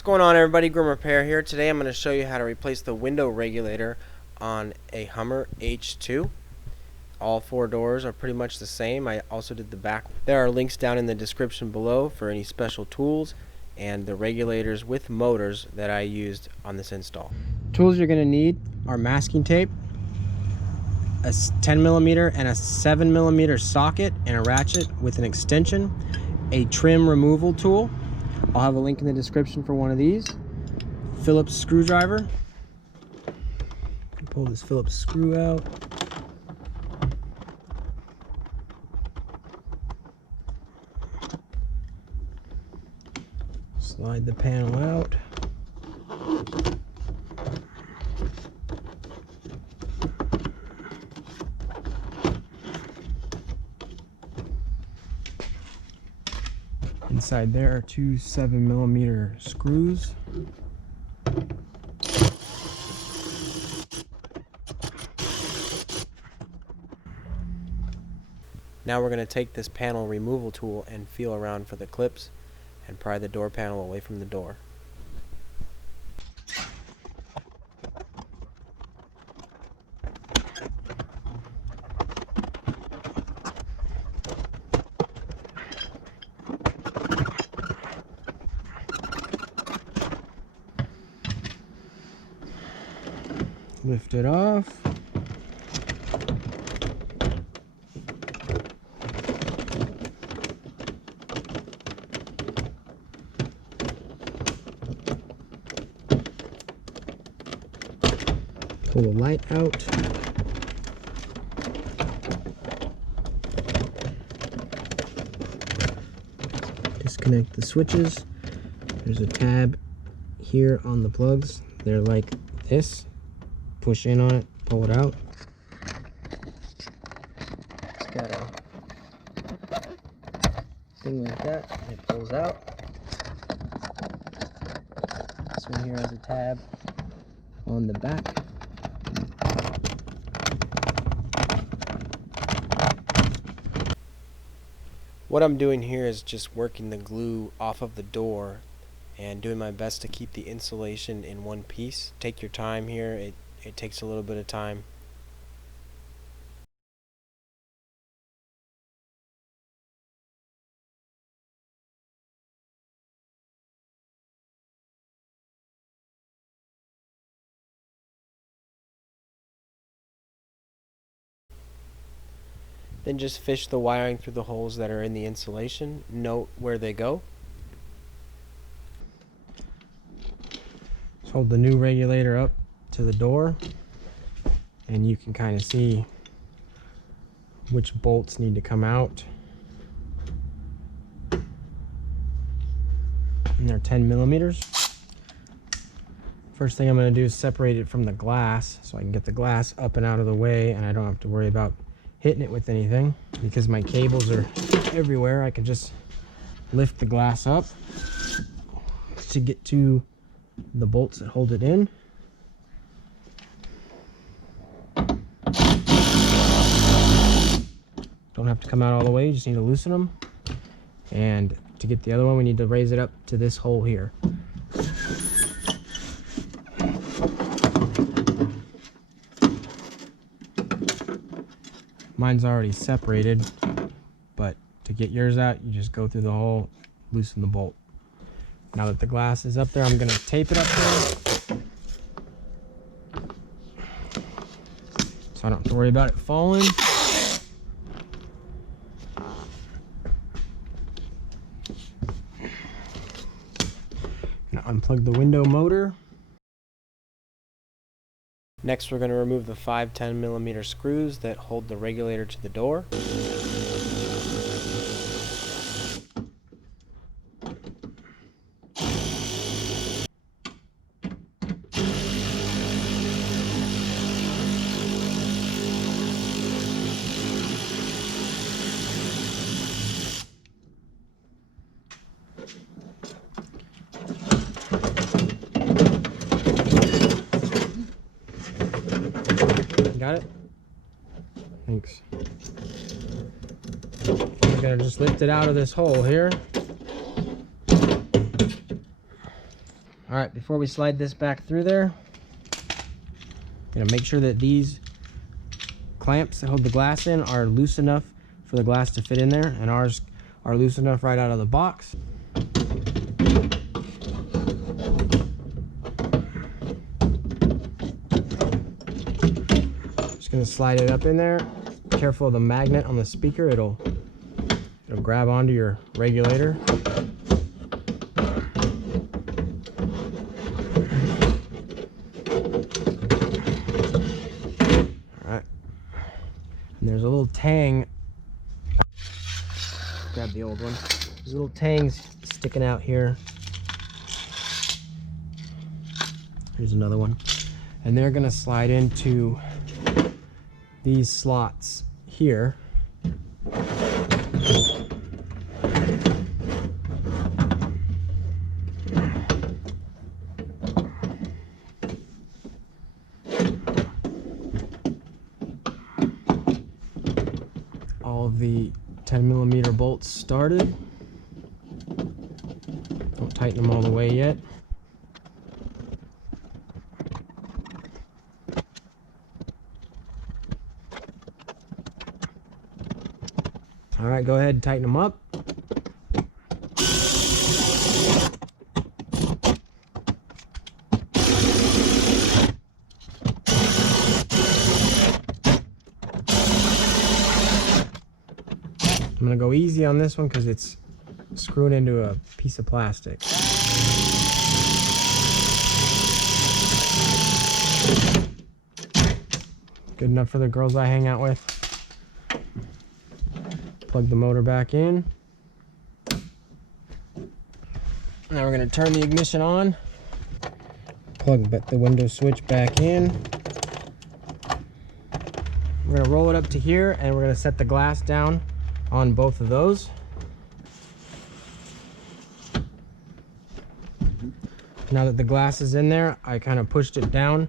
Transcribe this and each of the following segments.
What's going on, everybody? Grim Repair here. Today I'm going to show you how to replace the window regulator on a Hummer H2. All four doors are pretty much the same. I also did the back. There are links down in the description below for any special tools and the regulators with motors that I used on this install. Tools you're going to need are masking tape, a 10mm and a 7mm socket, and a ratchet with an extension, a trim removal tool. I'll have a link in the description for one of these. Phillips screwdriver. Pull this Phillips screw out. Slide the panel out. Inside there are two 7mm screws. Now we're going to take this panel removal tool and feel around for the clips and pry the door panel away from the door. Lift it off. Pull the light out. Disconnect the switches. There's a tab here on the plugs. They're like this. Push in on it, pull it out. It's got a thing like that, and it pulls out. This one here has a tab on the back. What I'm doing here is just working the glue off of the door and doing my best to keep the insulation in one piece. Take your time here. It takes a little bit of time. Then just fish the wiring through the holes that are in the insulation. Note where they go. Just hold the new regulator up to the door, and you can kind of see which bolts need to come out. And they're 10mm. First thing I'm going to do is separate it from the glass so I can get the glass up and out of the way, and I don't have to worry about hitting it with anything. Because my cables are everywhere, I can just lift the glass up to get to the bolts that hold it in. Don't have to come out all the way, you just need to loosen them. And to get the other one, we need to raise it up to this hole here. Mine's already separated, but to get yours out, you just go through the hole, loosen the bolt. Now that the glass is up there, I'm going to tape it up there, so I don't have to worry about it falling. Now unplug the window motor. Next, we're going to remove the 5 10mm screws that hold the regulator to the door. Got it? Thanks. I'm gonna just lift it out of this hole here. All right, before we slide this back through there, make sure that these clamps that hold the glass in are loose enough for the glass to fit in there, and ours are loose enough right out of the box. Just gonna slide it up in there. Be careful of the magnet on the speaker, it'll grab onto your regulator. Alright. And there's a little tang. Grab the old one. There's little tangs sticking out here. Here's another one. And they're gonna slide into these slots here. All of the 10mm bolts started. Don't tighten them all the way yet. All right, go ahead and tighten them up. I'm gonna go easy on this one because it's screwed into a piece of plastic. Good enough for the girls I hang out with. Plug the motor back in. Now we're gonna turn the ignition on. Plug the window switch back in. We're gonna roll it up to here and we're gonna set the glass down on both of those. Now that the glass is in there, I kind of pushed it down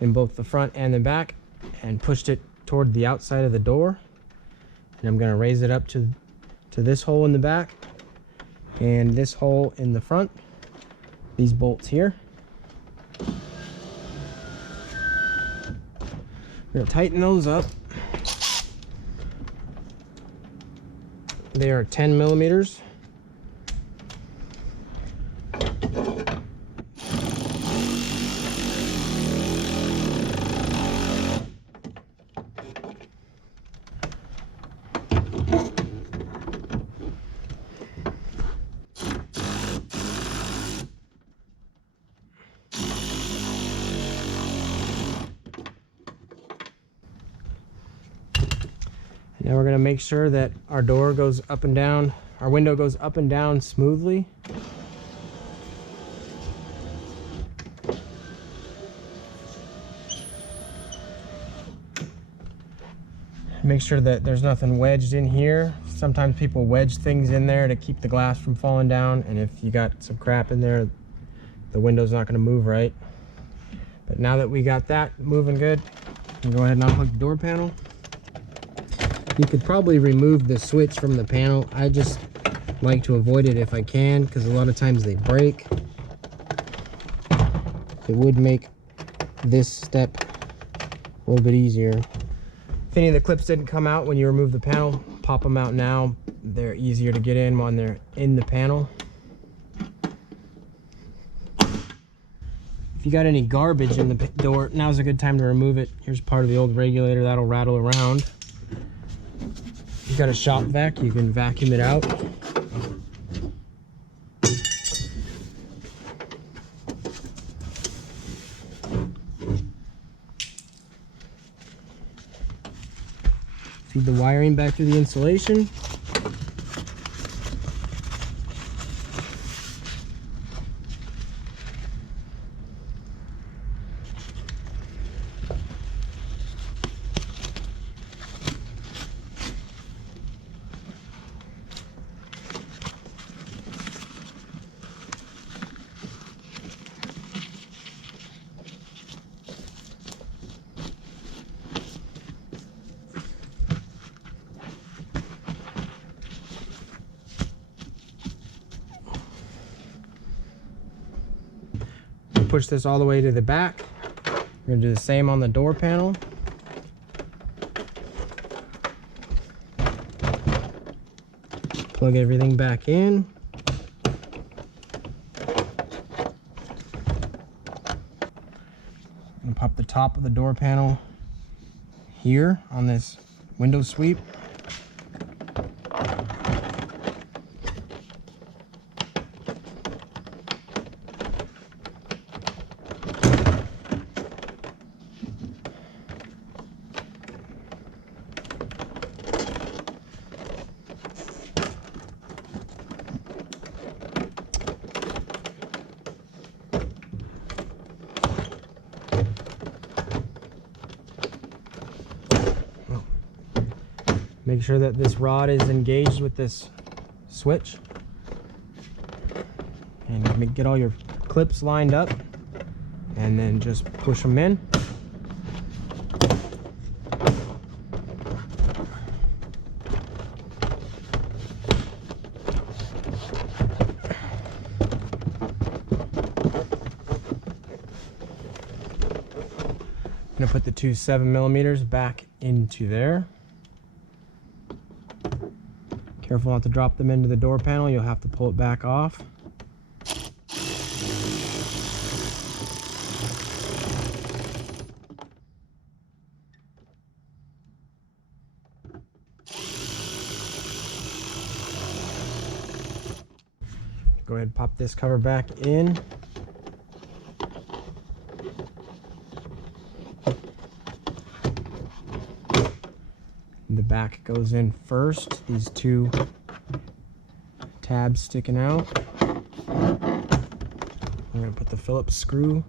in both the front and the back and pushed it toward the outside of the door. And I'm going to raise it up to this hole in the back and this hole in the front, these bolts here. We're going to tighten those up. They are 10mm. Now we're going to make sure that our door goes up and down, our window goes up and down smoothly. Make sure that there's nothing wedged in here. Sometimes people wedge things in there to keep the glass from falling down, and if you got some crap in there, the window's not going to move right. But now that we got that moving good, we can go ahead and unhook the door panel. You could probably remove the switch from the panel. I just like to avoid it if I can, because a lot of times they break. It would make this step a little bit easier. If any of the clips didn't come out when you remove the panel, pop them out now. They're easier to get in when they're in the panel. If you got any garbage in the door, now's a good time to remove it. Here's part of the old regulator that'll rattle around. If you've got a shop vac, you can vacuum it out. Feed the wiring back through the insulation. push this all the way to the back. We're gonna do the same on the door panel. Plug everything back in. And pop the top of the door panel here on this window sweep. Make sure that this rod is engaged with this switch, and get all your clips lined up, and then just push them in. I'm gonna put the two 7mm back into there. Careful not to drop them into the door panel, you'll have to pull it back off. Go ahead and pop this cover back in. The back goes in first, these two tabs sticking out. I'm going to put the Phillips screw